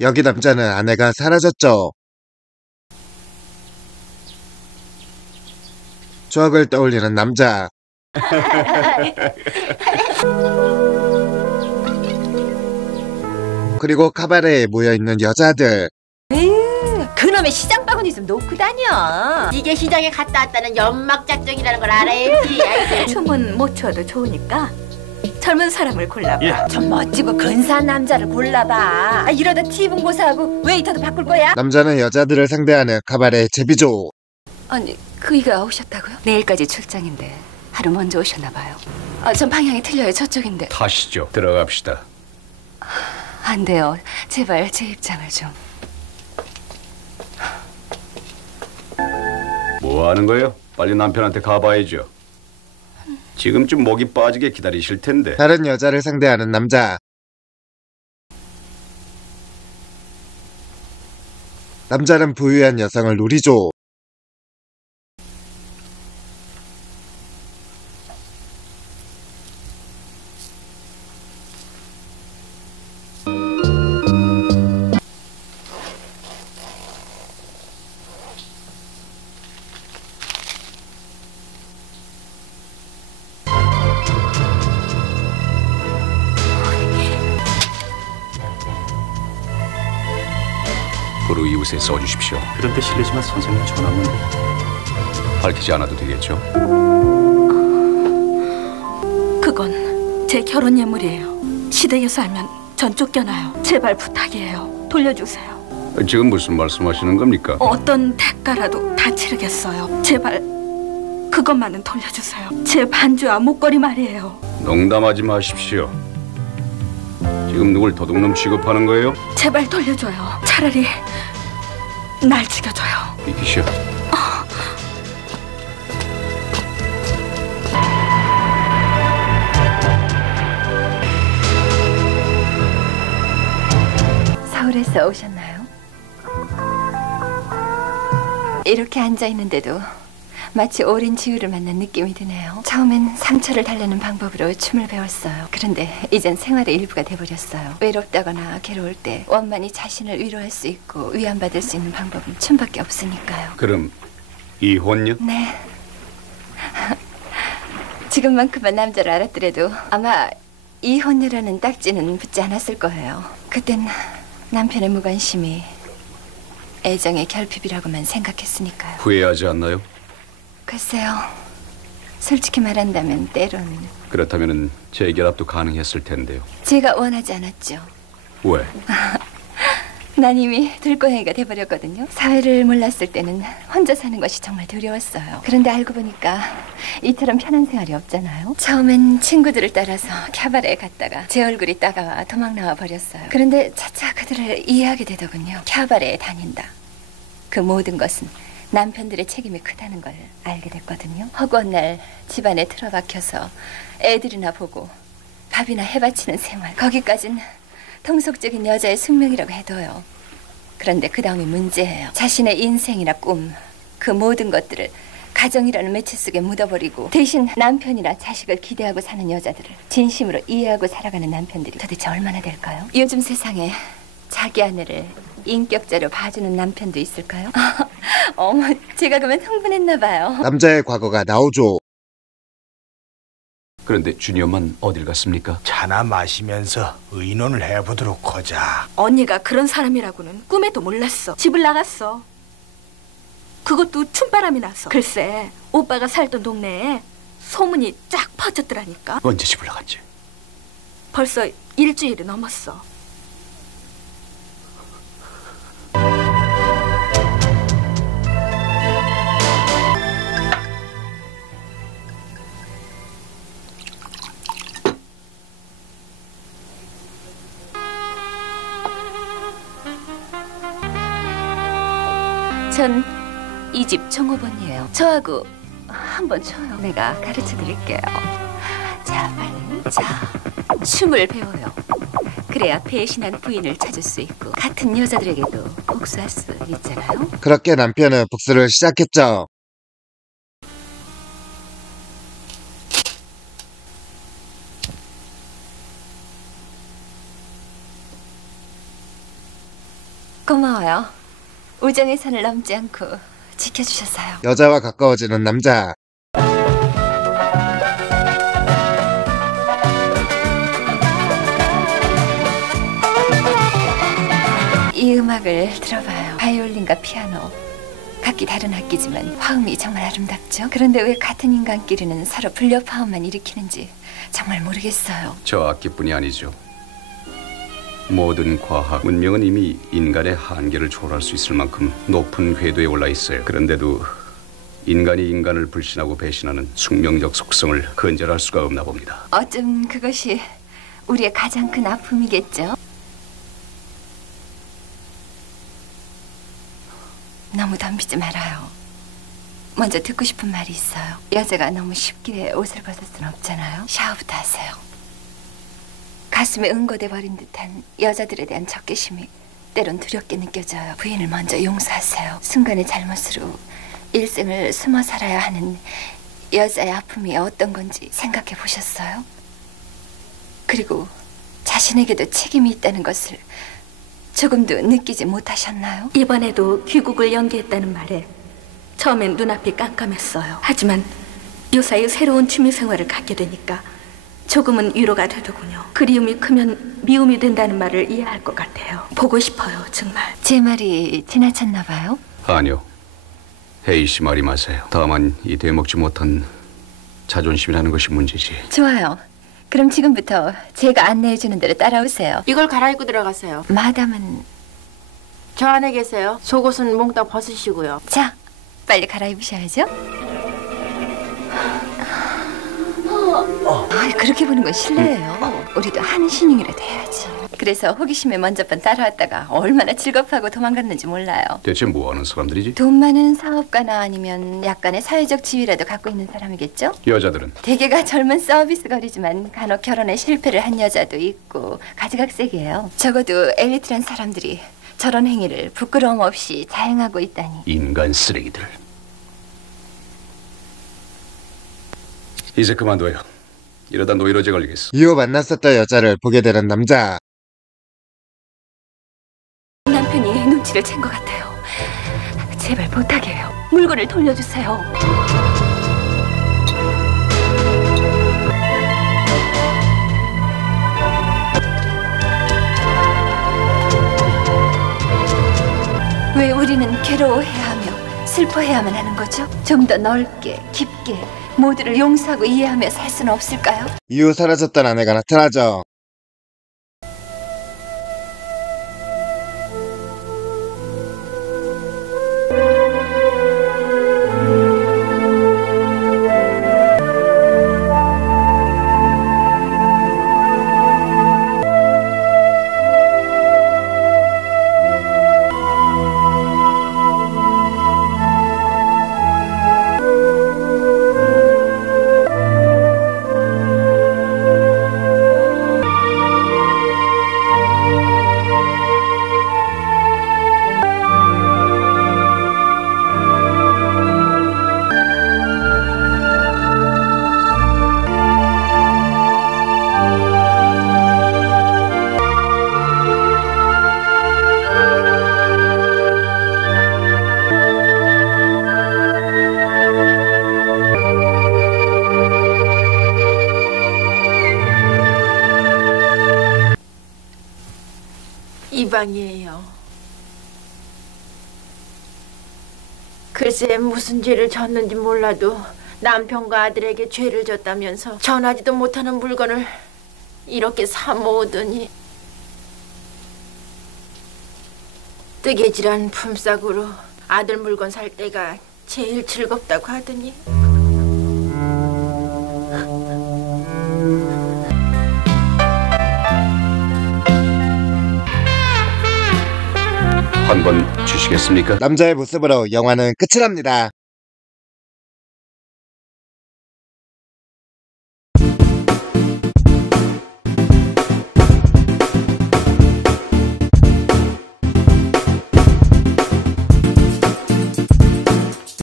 여기 남자는 아내가 사라졌죠. 추억을 떠올리는 남자. 그리고 카바레에 모여있는 여자들. 그놈의 시장 바구니 좀 놓고 다녀. 이게 시장에 갔다 왔다는 연막 작정이라는 걸 알아야지. 아이고. 춤은 못 춰도 좋으니까 젊은 사람을 골라봐. 예. 좀 멋지고 근사한 남자를 골라봐. 이러다 티분고사하고 웨이터도 바꿀 거야? 남자는 여자들을 상대하는 카바레 제비조. 아니, 그이가 오셨다고요? 내일까지 출장인데 하루 먼저 오셨나 봐요. 전 방향이 틀려요. 저쪽인데. 타시죠. 들어갑시다. 안 돼요. 제발 제 입장을 좀. 뭐 하는 거예요? 빨리 남편한테 가봐야죠. 지금쯤 목이 빠지게 기다리실 텐데. 다른 여자를 상대하는 남자. 남자는 부유한 여성을 노리죠. 도로 이웃에 써주십시오. 그런데 실례지만 선생님 전화문 밝히지 않아도 되겠죠? 그건 제 결혼 예물이에요. 시댁에서 알면 전 쫓겨나요. 제발 부탁이에요. 돌려주세요. 지금 무슨 말씀하시는 겁니까? 어떤 대가라도 다 치르겠어요. 제발 그것만은 돌려주세요. 제 반지와 목걸이 말이에요. 농담하지 마십시오. 지금 누굴 도둑놈 취급하는 거예요? 제발 돌려줘요. 차라리 날 죽여줘요. 비키시오. 서울에서 오셨나요? 이렇게 앉아있는데도 마치 오랜 지우를 만난 느낌이 드네요. 처음엔 상처를 달래는 방법으로 춤을 배웠어요. 그런데 이젠 생활의 일부가 돼버렸어요. 외롭다거나 괴로울 때 원만히 자신을 위로할 수 있고 위안받을 수 있는 방법은 춤밖에 없으니까요. 그럼 이혼요? 네. 지금만큼만 남자를 알았더라도 아마 이혼녀라는 딱지는 붙지 않았을 거예요. 그땐 남편의 무관심이 애정의 결핍이라고만 생각했으니까요. 후회하지 않나요? 글쎄요. 솔직히 말한다면 때론 그렇다면 재결합도 가능했을 텐데요. 제가 원하지 않았죠. 왜? 난 이미 들고양이가 돼버렸거든요. 사회를 몰랐을 때는 혼자 사는 것이 정말 두려웠어요. 그런데 알고 보니까 이처럼 편한 생활이 없잖아요. 처음엔 친구들을 따라서 캬바레에 갔다가 제 얼굴이 따가워 도망 나와 버렸어요. 그런데 차차 그들을 이해하게 되더군요. 캬바레에 다닌다. 그 모든 것은 남편들의 책임이 크다는 걸 알게 됐거든요. 허구한 날 집안에 틀어박혀서 애들이나 보고 밥이나 해바치는 생활. 거기까진 통속적인 여자의 숙명이라고 해도요. 그런데 그 다음이 문제예요. 자신의 인생이나 꿈, 그 모든 것들을 가정이라는 매체 속에 묻어버리고 대신 남편이나 자식을 기대하고 사는 여자들을 진심으로 이해하고 살아가는 남편들이 도대체 얼마나 될까요? 요즘 세상에 자기 아내를 인격자로 봐주는 남편도 있을까요? 어머, 제가 그러면 흥분했나 봐요. 남자의 과거가 나오죠. 그런데 주니엄만 어딜 갔습니까? 차나 마시면서 의논을 해보도록 하자. 언니가 그런 사람이라고는 꿈에도 몰랐어. 집을 나갔어. 그것도 춤바람이 나서. 글쎄, 오빠가 살던 동네에 소문이 쫙 퍼졌더라니까. 언제 집을 나갔지? 벌써 일주일이 넘었어. 전 이 집 종업원이에요. 저하고 한번 쳐요. 내가 가르쳐 드릴게요. 자, 빨리. 자, 춤을 배워요. 그래야 배신한 부인을 찾을 수 있고 같은 여자들에게도 복수할 수 있잖아요. 그렇게 남편은 복수를 시작했죠. 고마워요. 우정의 선을 넘지 않고 지켜주셨어요. 여자와 가까워지는 남자. 이 음악을 들어봐요. 바이올린과 피아노. 각기 다른 악기지만 화음이 정말 아름답죠. 그런데 왜 같은 인간끼리는 서로 불협화음만 일으키는지 정말 모르겠어요. 저 악기뿐이 아니죠. 모든 과학, 문명은 이미 인간의 한계를 초월할 수 있을 만큼 높은 궤도에 올라 있어요. 그런데도 인간이 인간을 불신하고 배신하는 숙명적 속성을 근절할 수가 없나 봅니다. 어쩜 그것이 우리의 가장 큰 아픔이겠죠. 너무 덤비지 말아요. 먼저 듣고 싶은 말이 있어요. 여자가 너무 쉽게 옷을 벗을 순 없잖아요. 샤워부터 하세요. 가슴에 응고돼 버린 듯한 여자들에 대한 적개심이 때론 두렵게 느껴져요. 부인을 먼저 용서하세요. 순간의 잘못으로 일생을 숨어 살아야 하는 여자의 아픔이 어떤 건지 생각해 보셨어요? 그리고 자신에게도 책임이 있다는 것을 조금도 느끼지 못하셨나요? 이번에도 귀국을 연기했다는 말에 처음엔 눈앞이 깜깜했어요. 하지만 유사히 새로운 취미생활을 갖게 되니까 조금은 위로가 되더군요. 그리움이 크면 미움이 된다는 말을 이해할 것 같아요. 보고 싶어요, 정말. 제 말이 지나쳤나 봐요? 아니요. 혜희 씨 말이 맞아요. 다만 이 되먹지 못한 자존심이라는 것이 문제지. 좋아요. 그럼 지금부터 제가 안내해주는 대로 따라오세요. 이걸 갈아입고 들어가세요. 마담은 저 안에 계세요. 속옷은 몽땅 벗으시고요. 자, 빨리 갈아입으셔야죠. 그렇게 보는 건 실례예요. 우리도 하는 신용이라도 해야지. 그래서 호기심에 먼저 번 따라왔다가 얼마나 즐겁하고 도망갔는지 몰라요. 대체 뭐 하는 사람들이지? 돈 많은 사업가나 아니면 약간의 사회적 지위라도 갖고 있는 사람이겠죠? 여자들은? 대개가 젊은 서비스 거리지만 간혹 결혼에 실패를 한 여자도 있고 가지각색이에요. 적어도 엘리트란 사람들이 저런 행위를 부끄러움 없이 자행하고 있다니. 인간 쓰레기들. 이제 그만둬요. 이러다 노이로제 걸리겠어. 이후 만났었던 여자를 보게 되는 남자. 남편이 눈치를 챈 것 같아요. 제발 부탁해요. 물건을 돌려주세요. 왜 우리는 괴로워해야 하며 슬퍼해야만 하는 거죠? 좀 더 넓게, 깊게 모두를 용서하고 이해하며 살 수는 없을까요? 이후 사라졌던 아내가 나타나죠. 이 방이에요. 글쎄 무슨 죄를 졌는지 몰라도 남편과 아들에게 죄를 졌다면서 전하지도 못하는 물건을 이렇게 사모으더니 뜨개질한 품삯으로 아들 물건 살 때가 제일 즐겁다고 하더니 한 번 주시겠습니까? 남자의 모습으로 영화는 끝이 납니다.